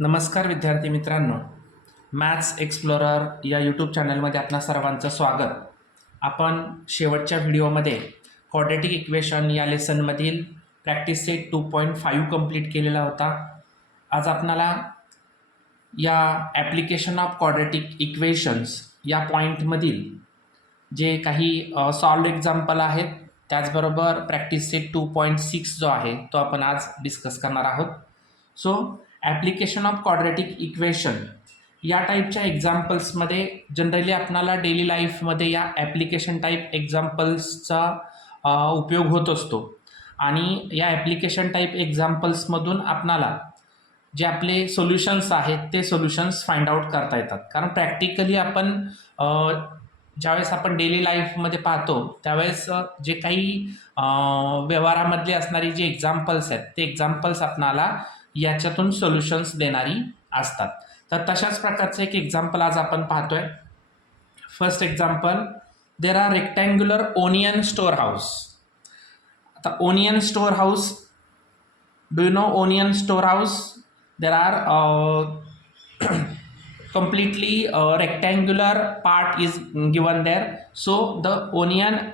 नमस्कार विद्यार्थी मित्रांनो, मॅथ्स एक्सप्लोरर या यूट्यूब चॅनलमध्ये आपणा सर्वांचं स्वागत. आपण शेवटच्या व्हिडिओमध्ये क्वाड्रॅटिक इक्वेशन या लेसनमधील प्रॅक्टिस सेट 2.5 कंप्लीट केलेला होता. आज आपणाला या ॲप्लिकेशन ऑफ क्वाड्रॅटिक इक्वेशन्स या पॉईंटमधील जे काही सॉल्व्ड एक्झाम्पल आहेत, त्याचबरोबर प्रॅक्टिस सेट 2.6 जो आहे तो आपण आज डिस्कस करणार आहोत. So application of quadratic equation या टाईपच्या एक्झाम्पल्समध्ये जनरली आपणाला डेली लाईफमध्ये या ॲप्लिकेशन टाईप एक्झाम्पल्सचा उपयोग होत असतो आणि या ॲप्लिकेशन टाईप एक्झाम्पल्समधून आपणाला जे आपले सोल्युशन्स आहेत ते सोल्युशन्स फाइंड आउट करता येतात. कारण प्रॅक्टिकली आपण ज्यावेळेस आपण डेली लाईफमध्ये पाहतो त्यावेळेस जे काही व्यवहारामधले असणारी जे एक्झाम्पल्स आहेत ते एक्झाम्पल्स आपणाला याच्यातून सोल्युशन्स देणारी असतात. तर तशाच प्रकारचं एक एक्झाम्पल आज आपण पाहतोय. First example, there are rectangular onion store house. आता onion store house, do you know onion store house? There are completely rectangular part is given there. So the onion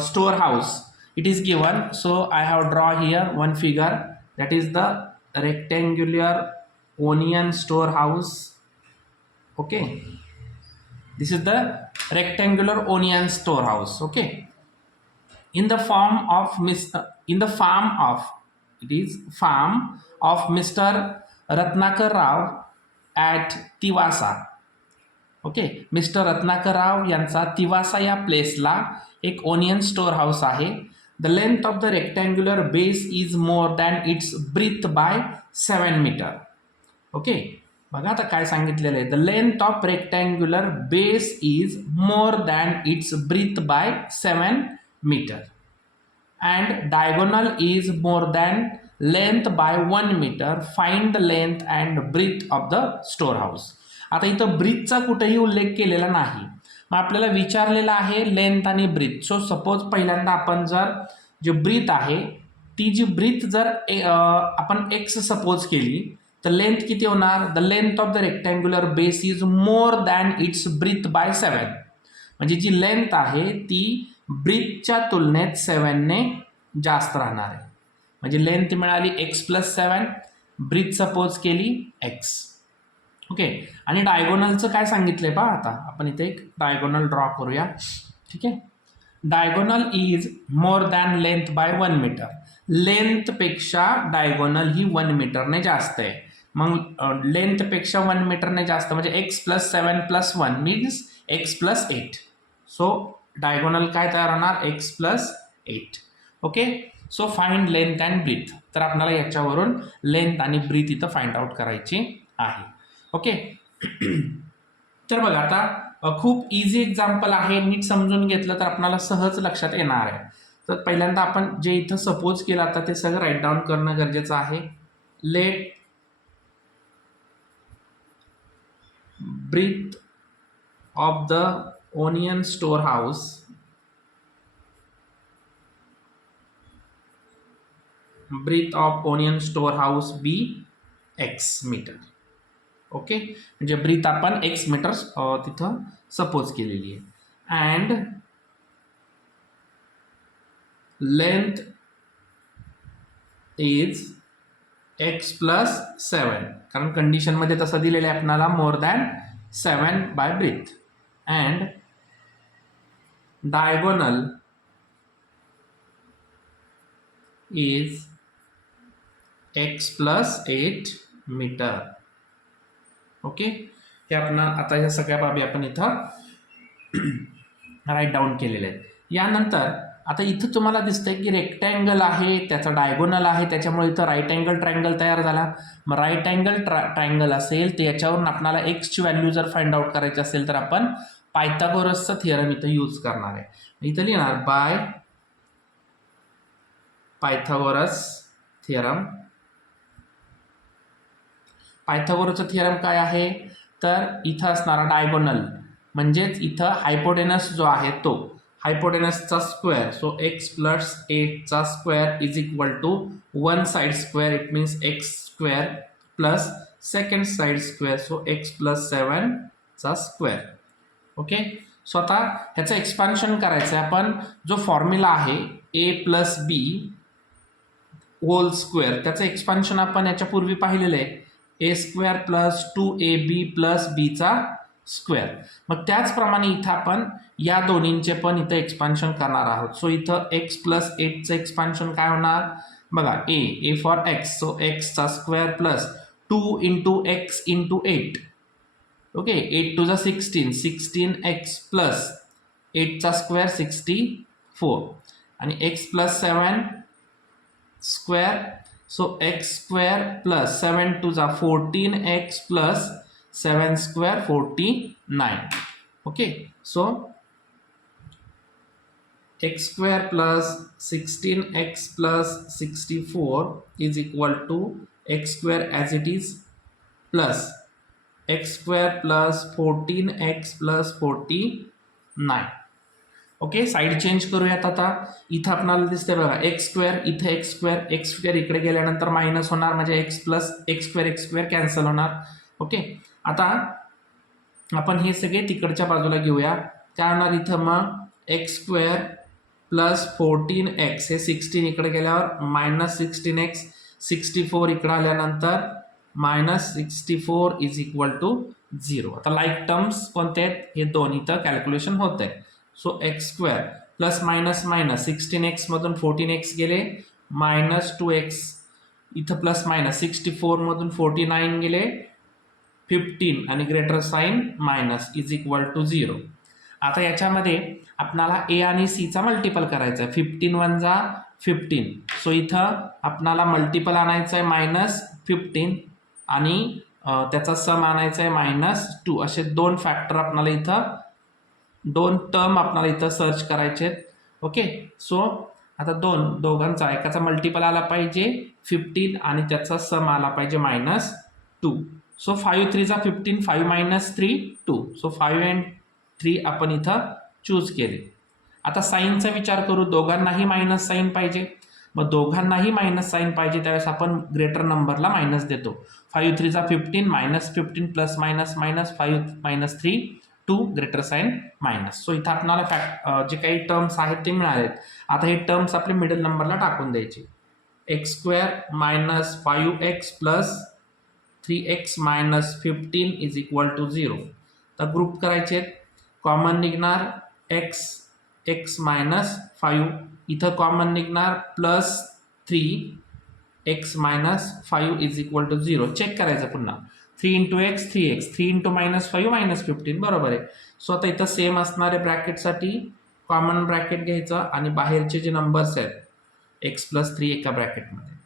storehouse, it is given. So I have draw here one figure, that is the rectangular onion storehouse. Okay, this is the rectangular onion storehouse. Okay, in the farm of Mr. Ratnakar Rao at तिवासा. Okay, mister Ratnakar Rao यांचा तिवासा या प्लेसला एक onion store house आहे. The length of the rectangular base is more than its breadth by 7 metre. Okay, बघा आता काय सांगितलेलं आहे. The length of rectangular base is more than its breadth by 7 metre and diagonal is more than length by 1 metre. Find the length and breadth of the storehouse. आता इथं ब्रीथचा कुठेही उल्लेख केलेला नाही, मग आपल्याला विचारलेला आहे लेंथ आणि ब्रीथ. सो सपोज पहिल्यांदा आपण जर जी ब्रीथ आहे ती जी ब्रीथ जर आपण एक्स सपोज केली तर लेंथ किती होणार? The length of the rectangular base is more than its breadth by 7. म्हणजे जी लेंथ आहे ती ब्रीथच्या तुलनेत 7ने जास्त राहणार आहे. म्हणजे लेंथ मिळाली x+7, ब्रीथ सपोज केली x. ओके, आणि डायगोनलचं काय सांगितलंय पहा. आता आपण इथे एक डायगोनल ड्रॉ करूया. ठीक आहे, diagonal is more than length by 1 metre. लेंथपेक्षा डायगोनल ही 1 मीटरने जास्त आहे. मग लेंथपेक्षा 1 मीटरने जास्त म्हणजे x+7 + 1 means x+8. So diagonal काय तयार होणार? x+8. Okay, so find length and breadth. तर आपल्याला याच्यावरून लेंथ आणि ब्रीथ इथं फाइंड आउट करायची आहे. ओके, तर बघा आता खूप इझी एक्झाम्पल आहे. नीट समजून घेतलं तर आपल्याला सहज लक्षात येणार आहे. तर पहिल्यांदा आपण जे इथं सपोज केलं आता ते सगळं राईट डाऊन करणं गरजेचं आहे. Let breadth of the onion store house be x metre. Okay, म्हणजे ब्रीथ आपण x मीटर तिथं सपोज केलेली आहे. अँड लेंथ इज x+7, कारण कंडिशनमध्ये तसं दिलेलं आहे आपल्याला more than 7 by breadth. And diagonal is x+8 metre. Okay, हे आपण आता ह्या सगळ्या बाबी आपण इथं राईट डाऊन केलेल्या आहेत. यानंतर आता इथं तुम्हाला दिसतंय की रेक्टँगल आहे, त्याचा डायगोनल आहे, त्याच्यामुळे इथं राईट अँगल ट्रायंगल तयार झाला. मग राईट अँगल ट्रायंगल असेल तर याच्यावरून आपल्याला एक्सची व्हॅल्यू जर फाइंड आउट करायची असेल तर आपण पायथागोरसचा थिअरम इथं यूज करणार आहे. इथं लिहिणार बाय पायथागोरस थिअरम. पायथागोरसचा थिअरम काय आहे? तर इथं असणारा डायगोनल म्हणजेच इथं हायपोटेनस जो आहे तो हायपोटेनसचा square. So x+8 is equal to 1 side square, it means x² second side square, so X plus 7चा स्क्वेअर. ओके, सो आता ह्याचं एक्सपान्शन करायचं आहे. आपण जो फॉर्म्युला आहे A plus B whole square, त्याचं एक्सपान्शन आपण याच्यापूर्वी पाहिलेलं आहे, A square plus 2ab plus बीचा स्क्वेअर. मग त्याचप्रमाणे इथं आपण या दोन्हींचे पण इथं एक्सपान्शन करणार आहोत. सो इथं एक्स प्लस 8चं एक्सपान्शन काय होणार बघा, ए फॉर एक्स, सो एक्सचा square plus 2 into X into 8. Okay, 8 two 16, 16x plus 8चा स्क्वेअर 64 आणि X plus 7 square, so x square plus 7 two 14x plus 7 square 49. Okay, so x square plus 16x plus 64 is equal to x square as it is plus x square plus 14x plus 49. Okay, side change करूयात. आता इथं आपल्याला दिसतंय बघा x square, इथं x square इकडे गेल्यानंतर minus होणार, म्हणजे x plus x square cancel होणार. ओके, आता आपण हे सगळे तिकडच्या बाजूला घेऊया. काय होणार इथं मग एक्स स्क्वेअर प्लस 14x, हे 16 इकडे गेल्यावर मायनस 16x, 64 इकडे आल्यानंतर मायनस 64 इज इक्वल टू 0. आता लाईक टर्म्स कोणते आहेत, हे दोन इथं कॅल्क्युलेशन होत आहे. So x square plus minus minus 16x मधून 14x गेले, मायनस 2x इथं प्लस मायनस 64 मधून 49 गेले, 15 आणि greater sign minus is equal to 0. आता याच्यामध्ये आपणाला ए आणि सीचा मल्टिपल करायचा आहे. 15 वन जा 15, सो इथं आपणाला मल्टिपल आणायचं आहे मायनस 15 आणि त्याचा सम आणायचा आहे -2. असे दोन फॅक्टर आपणाला इथं, दोन टर्म आपल्याला इथं सर्च करायचे आहेत. ओके, सो आता दोघांचा एकाचा मल्टिपल आला पाहिजे 15 आणि त्याचा सम आला पाहिजे -2. सो 5 3 जा 15, 5 मायनस 3 2, सो 5 अँड 3 आपण इथं चूज केले. आता साईनचा विचार करू, दोघांनाही मायनस साईन पाहिजे. मग दोघांनाही मायनस साईन पाहिजे त्यावेळेस आपण ग्रेटर नंबरला मायनस देतो. 5 3 जा 15, minus 15 plus minus minus 5 minus 3 2, greater sign minus. So इथं आपल्याला जे काही टर्म्स आहेत ते मिळालेत. आता हे टर्म्स आपले मिडल नंबरला टाकून द्यायचे. X square minus 5x plus 3x minus 15 is equal to 0. तर ग्रुप करायचे, कॉमन निघणार x मायनस 5, इथं कॉमन निघणार plus 3x minus 5 is equal to 0. Check करायचं पुन्हा, 3 into x 3x, 3 into minus 5 minus 15, बरोबर आहे. सो आता इथं सेम असणारे ब्रॅकेटसाठी कॉमन ब्रॅकेट घ्यायचं आणि बाहेरचे जे नंबर्स आहेत x प्लस 3 एका ब्रॅकेटमध्ये.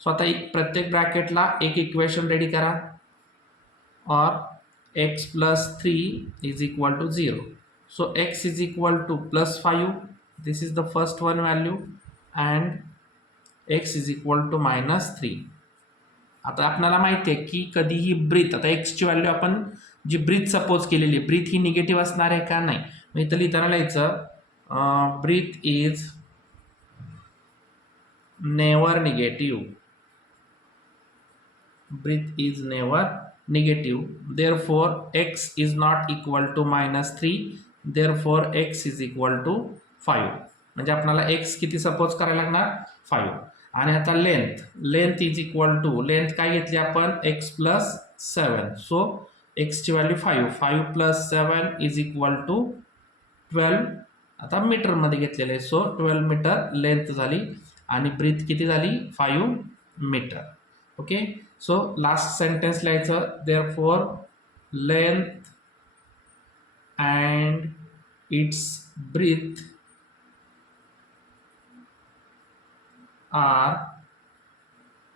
सो आता प्रत्येक ब्रॅकेटला एक इक्वेशन रेडी करा. और x plus 3 is equal to 0. So x is equal to plus 5. This is the first one value and x is equal to minus 3. आता आपल्याला माहिती आहे की कधीही ब्रीथ, आता एक्सची व्हॅल्यू आपण जी ब्रीथ सपोज केलेली आहे, ब्रीथ ही निगेटिव्ह असणार आहे का नाही. मग इथं लिहिताना लिहायचं breadth is never negative, breath is never negative, therefore x is not equal to -3, therefore x is equal to 5. म्हणजे आपल्याला x किती सपोज करायला लागणार 5. आणि आता length is equal to, length काय घेतली आपण x प्लस 7, सो x ची value 5 plus 7 is equal to 12. आता मीटरमध्ये घेतलेलं आहे, सो 12 मीटर लेंथ झाली आणि ब्रीथ किती झाली 5 metre. Okay, so last sentence लिहायचं, therefore length and its breadth are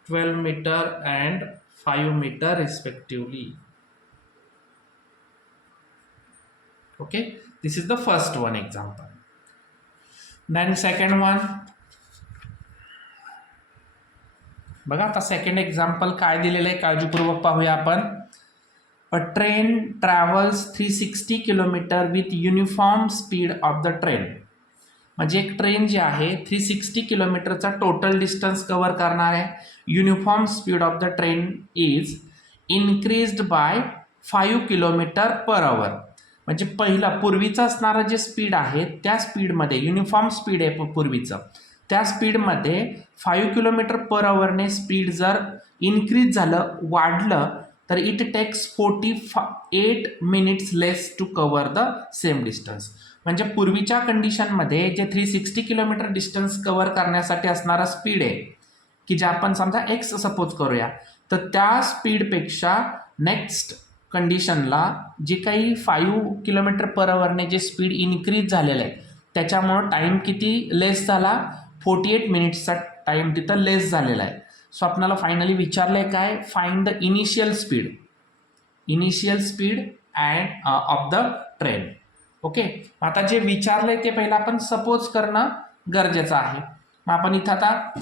12 meter and 5 meter respectively. Okay, this is the first one example. Then second one बघा. आता सेकंड एक्झाम्पल काय दिलेलं आहे काळजीपूर्वक पाहूया आपण. अ train travels 360 kilometre with uniform speed of the train. म्हणजे एक ट्रेन जी आहे 360 किलोमीटरचा टोटल डिस्टन्स कव्हर करणार आहे. Uniform speed of the train is increased by 5 kilometre per hour. म्हणजे पहिला पूर्वीचं असणारं जे स्पीड आहे त्या स्पीडमध्ये युनिफॉर्म स्पीड आहे पूर्वीचं, त्या स्पीडमध्ये 5 किलोमीटर पर आवरने स्पीड जर इन्क्रीज झालं, वाढलं, तर it takes 48 minutes less to cover the same distance. म्हणजे पूर्वीच्या कंडिशनमध्ये जे 360 किलोमीटर डिस्टन्स कव्हर करण्यासाठी असणारा स्पीड आहे की जे आपण समजा एक्स सपोज करूया, तर त्या स्पीडपेक्षा नेक्स्ट कंडिशनला जे काही 5 किलोमीटर पर आवरने जे स्पीड इन्क्रीज झालेलं आहे त्याच्यामुळं टाईम किती लेस झाला, 48 मिनिट्सचा टाईम तिथं लेस झालेला आहे. सो आपल्याला फायनली विचारलं आहे काय, find the initial speed and of the train. Okay, आता जे विचारलंय ते पहिलं आपण सपोज करणं गरजेचं आहे. मग आपण इथं आता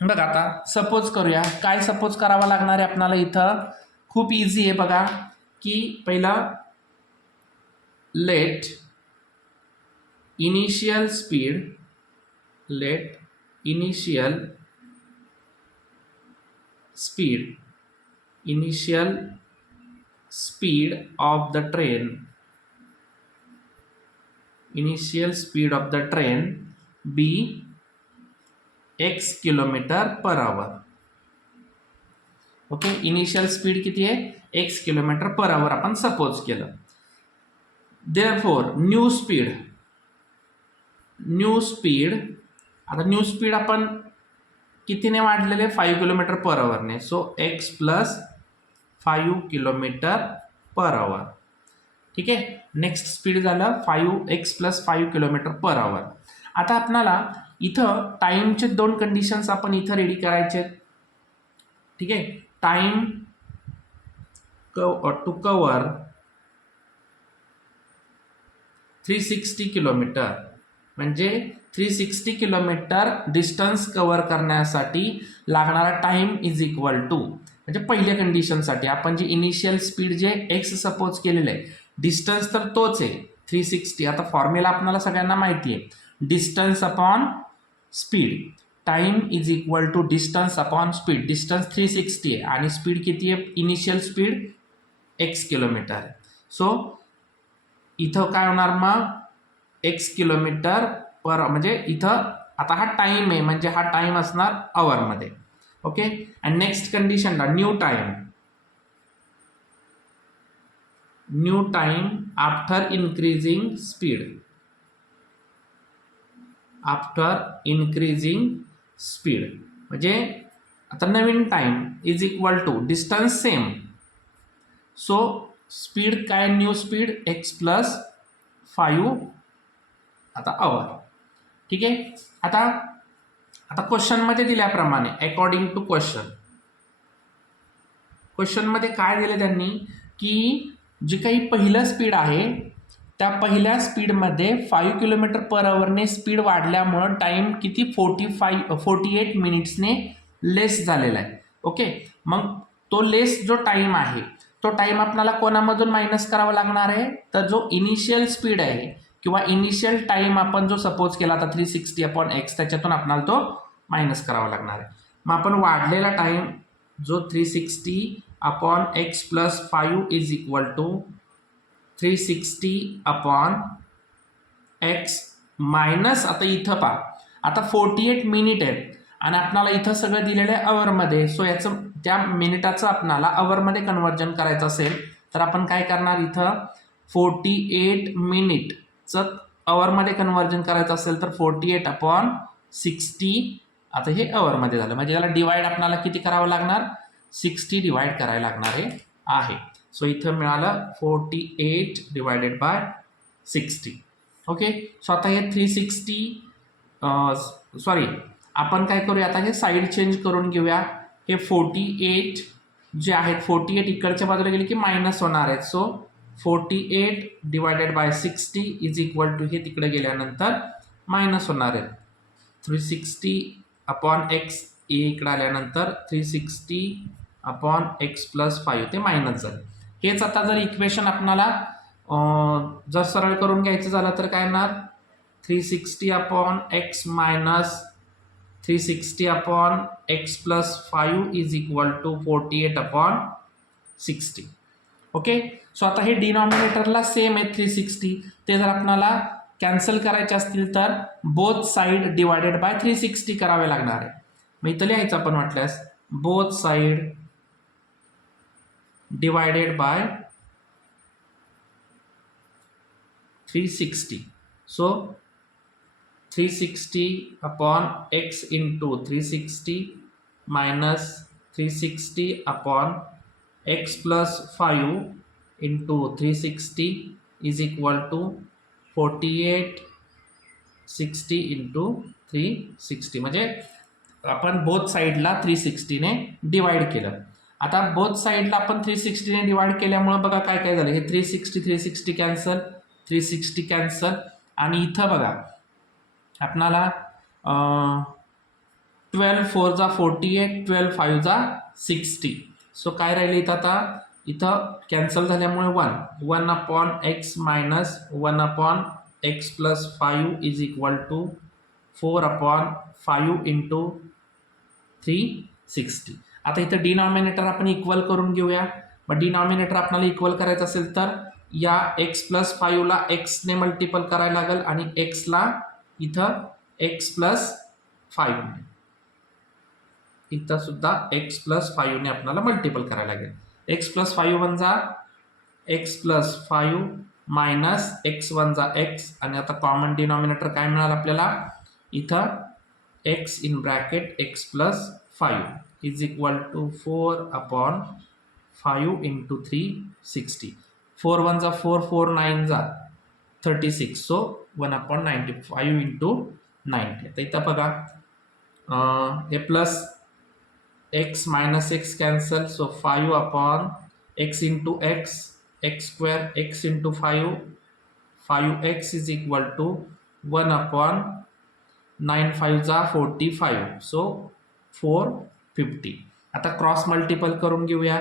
बघा, आता सपोज करूया. काय सपोज करावा लागणार आहे आपल्याला इथं, खूप इझी आहे बघा, की पहिलं let initial speed of the train be x kilometre per hour. Okay, initial speed किती आहे, x किलोमीटर पर आवर आपण सपोज केलं. देअरफॉर न्यू स्पीड आपण कितीने वाढलेले, 5 किलोमीटर पर आवरने. So x plus 5 kilometre per hour. ठीक आहे, नेक्स्ट स्पीड झालं 5x प्लस 5 किलोमीटर पर आवर. आता आपल्याला इथं टाईमचे 2 कंडिशन्स आपण इथं रेडी करायचे. ठीक आहे, टाइम टू कवर 360 किलोमीटर, म्हणजे 360 किलोमीटर डिस्टन्स कव्हर करण्यासाठी लागणारा टाइम इज इक्वल टू, म्हणजे पहिल्या कंडिशनसाठी आपण जी इनिशियल स्पीड जे एक्स सपोज केलेलं आहे, डिस्टन्स तर तोच आहे 360. आता फॉर्म्युला आपल्याला सगळ्यांना माहिती आहे, distance upon speed. Time is equal to distance upon speed. Distance 360 आहे आणि स्पीड किती आहे, इनिशियल स्पीड x किलोमीटर आहे. सो इथं काय होणार मग, x किलोमीटर पर, म्हणजे इथं आता हा टाइम आहे म्हणजे हा टाइम असणार आवरमध्ये. ओके, अँड नेक्स्ट कंडिशनला new time after increasing speed, म्हणजे आता नवीन time is equal to distance same. So speed काय, न्यू स्पीड x प्लस 5 आता आवर. ठीक आहे, आता क्वेश्चनमध्ये दिल्याप्रमाणे अकॉर्डिंग टू क्वेश्चनमध्ये काय दिले त्यांनी, की जे काही पहिलं स्पीड आहे त्या पहिल्या स्पीडमध्ये 5 किलोमीटर पर आवरने स्पीड वाढल्यामुळं टाईम किती 48 मिनिट्सने लेस झालेला आहे. ओके, मग तो लेस जो टाईम आहे तो टाईम आपल्याला कोणामधून मायनस करावा लागणार आहे, तर जो इनिशियल स्पीड आहे किंवा इनिशियल टाईम आपण जो सपोज केला आता 360 अपॉन x, त्याच्यातून आपल्याला तो मायनस करावा लागणार आहे. मग आपण वाढलेला टाईम जो 360 upon x plus 5 is equal to 360 upon x minus, आता इथं पहा, आता 48 मिनिट आहेत आणि आपल्याला इथं सगळं दिलेलं आहे अवरमध्ये. सो याचं त्या मिनिटाचं आपल्याला अवरमध्ये कन्वर्जन करायचं असेल तर आपण काय करणार, इथं 48 मिनिटचं अवरमध्ये कन्वर्जन करायचं असेल तर 48 अपॉन 60, आता हे अवरमध्ये झालं, म्हणजे याला डिवाइड आपल्याला किती करावं लागणार, 60 डिवाइड करायला लागणार आहे. सो इथं मिळालं 48 डिवायडेड बाय 60. ओके, सो आता हे 360 आपण काय करूया, आता हे साईड चेंज करून घेऊया. हे 48 जे आहेत 48 इकडच्या बाजूला गेले की मायनस होणार आहेत. So 48 divided by 60 is equal to, हे तिकडे गेल्यानंतर मायनस होणार आहेत. 360 अपॉन x इकडे आल्यानंतर 360 अपॉन x प्लस 5 ते मायनस झालं. हेच आता जर इक्वेशन आपल्याला जर सरळ करून घ्यायचं झालं तर काय येणार, 360 upon x minus 360 upon x plus 5 is equal to 48 upon 360. Okay, so आता हे डिनॉमिनेटरला सेम आहे 360. ते जर आपल्याला कॅन्सल करायचे असतील तर बोथ साईड डिवायडेड बाय 360 करावे लागणार आहे. मग इथं लिहायचं आपण वाटल्यास both side divided by 360. So 360 upon x into 360 minus 360 upon x plus 5 into 360 is equal to 4860 into 360. म्हणजे आपण बोथ साईडला 360 ने डिवाइड केलं. आता बोथ साईडला आपण 360 ने डिवाइड केल्यामुळे बघा काय काय झालं. हे 360 कॅन्सल, 360 कॅन्सल, आणि इथं बघा आपणाला 12 4 जा 48, 12 5 जा 60. सो काय राहिले इथं आता, इथं कॅन्सल झाल्यामुळे 1 upon x minus 1 upon x plus 5 is equal to 4 upon 5 into 360. आता इथं डिनॉमिनेटर आपण इक्वल करून घेऊया. मग डिनॉमिनेटर आपल्याला इक्वल करायचं असेल तर या एक्स प्लस 5ला एक्सने मल्टिपल करायला लागेल आणि एक्सला इथं एक्स प्लस 5 इथं सुद्धा एक्स प्लस 5ने आपल्याला मल्टिपल करायला लागेल. एक्स प्लस 5 वन जा x plus 5 minus x one जा एक्स, आणि आता कॉमन डिनॉमिनेटर काय मिळालं आपल्याला इथं x in bracket x plus 5 is equal to 4 upon 5 into 360. 4 1 जा 4, 4 9 जा 36. So 1 upon 95 into 90. तर इथं बघा हे plus x minus x cancel. So 5 upon x into x, x square x into 5, 5x is equal to 1 upon 9 5 जा 45. So 450. आता cross multiple करून घेऊया.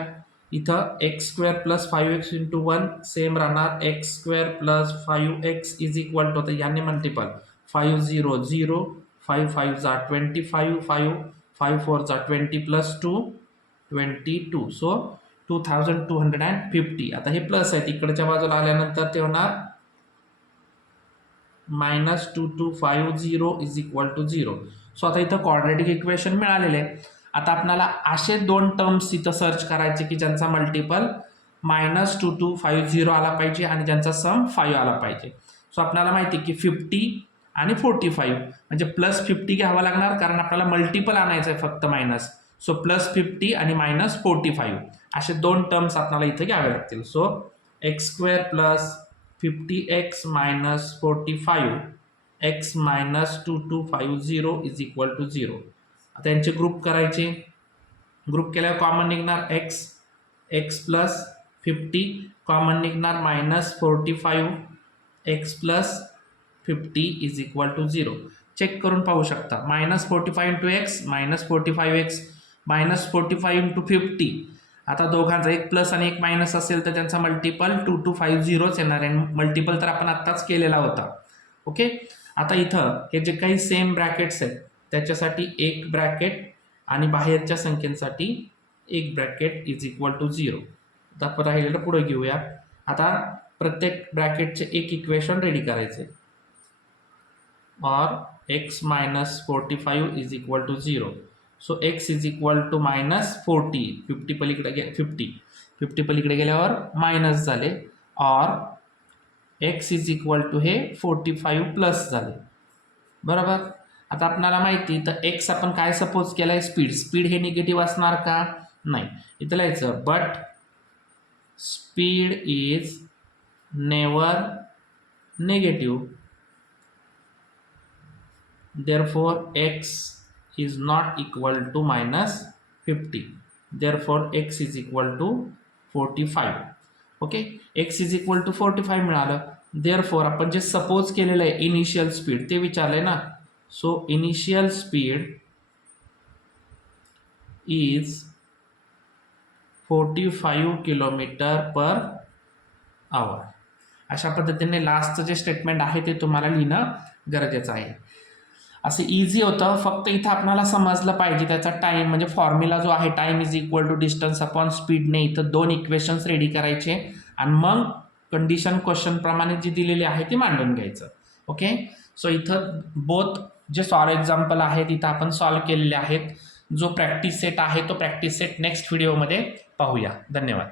इथं x square plus 5x into 1 same राहणार x square plus 5x is equal to, तर याने multiple 5 0 0, 5 5 जा 25, 5 4 जा 20 प्लस 2 22. सो 2250. आता हे प्लस आहे, इकडच्या बाजूला आल्यानंतर ते होणार minus 2250 is equal to 0. So आता इथं क्वाड्रॅटिक इक्वेशन मिळालेले आहे. आता आपल्याला असे दोन टर्म्स इथं सर्च करायचे की ज्यांचा मल्टिपल मायनस 2250 आला पाहिजे आणि ज्यांचा सम 5 आला पाहिजे. सो आपल्याला माहिती आहे की 50 आणि 45 म्हणजे प्लस 50 घ्यावा लागणार कारण आपल्याला मल्टिपल आणायचं आहे फक्त मायनस. सो प्लस 50 आणि मायनस 45 असे दोन टर्म्स आपल्याला इथे घ्यावे लागतील. So x square plus 50x minus 45 x minus 2250 is equal to 0. आता यांचे ग्रुप करायचे. ग्रुप केल्यावर कॉमन निघणार एक्स, एक्स प्लस 50 कॉमन निघणार minus 45 x plus 50 is equal to 0. Check करून पाहू शकता. Minus 45 into x minus 45 x minus 45 into 50. आता दोघांचा एक प्लस आणि एक मायनस असेल तर त्यांचा मल्टिपल 2250च येणार आहे. मल्टिपल तर आपण आत्ताच केलेला होता. ओके, आता इथं हे जे काही सेम ब्रॅकेट्स आहेत त्याच्यासाठी एक ब्रॅकेट आणि बाहेरच्या संख्येसाठी एक ब्रॅकेट इज इक्वल टू 0. आता आपण राहिलेलं पुढे घेऊया. आता प्रत्येक ब्रॅकेटचे एक इक्वेशन रेडी करायचे. और x minus 45 is equal to 0. So x is equal to minus 40. 50 पलीकडे गेल्यावर मायनस झाले. और एक्स इज इक्वल टू हे 45 प्लस झाले. बरोबर. आता आपल्याला माहिती तर एक्स आपण काय सपोज केलं आहे स्पीड हे निगेटिव्ह असणार का नाही. इथं लिहायचं but speed is never negative. therefore x is not equal to minus 50. therefore x is equal to 45. Okay, x is equal to 45 मिळालं. therefore आपण जे सपोज केलेलं आहे इनिशियल स्पीड ते विचारलंय ना. So initial speed is 45 kilometre per आवर. अशा पद्धतीने लास्टचं जे स्टेटमेंट आहे ते तुम्हाला लिहिणं गरजेचं आहे. असं इझी होतं, फक्त इथं आपल्याला समजलं पाहिजे त्याचा टाईम म्हणजे फॉर्म्युला जो आहे time is equal to distance upon स्पीडने इथं 2 इक्वेशन्स रेडी करायचे आणि मग कंडिशन क्वेश्चनप्रमाणे जी दिलेली आहे ती मांडून घ्यायचं. ओके, सो इथं बोथ जे सॉल्व एक्झाम्पल आहेत इथं आपण सॉल्व केलेले आहेत. जो प्रॅक्टिस सेट आहे तो प्रॅक्टिस सेट नेक्स्ट व्हिडिओमध्ये पाहूया. धन्यवाद.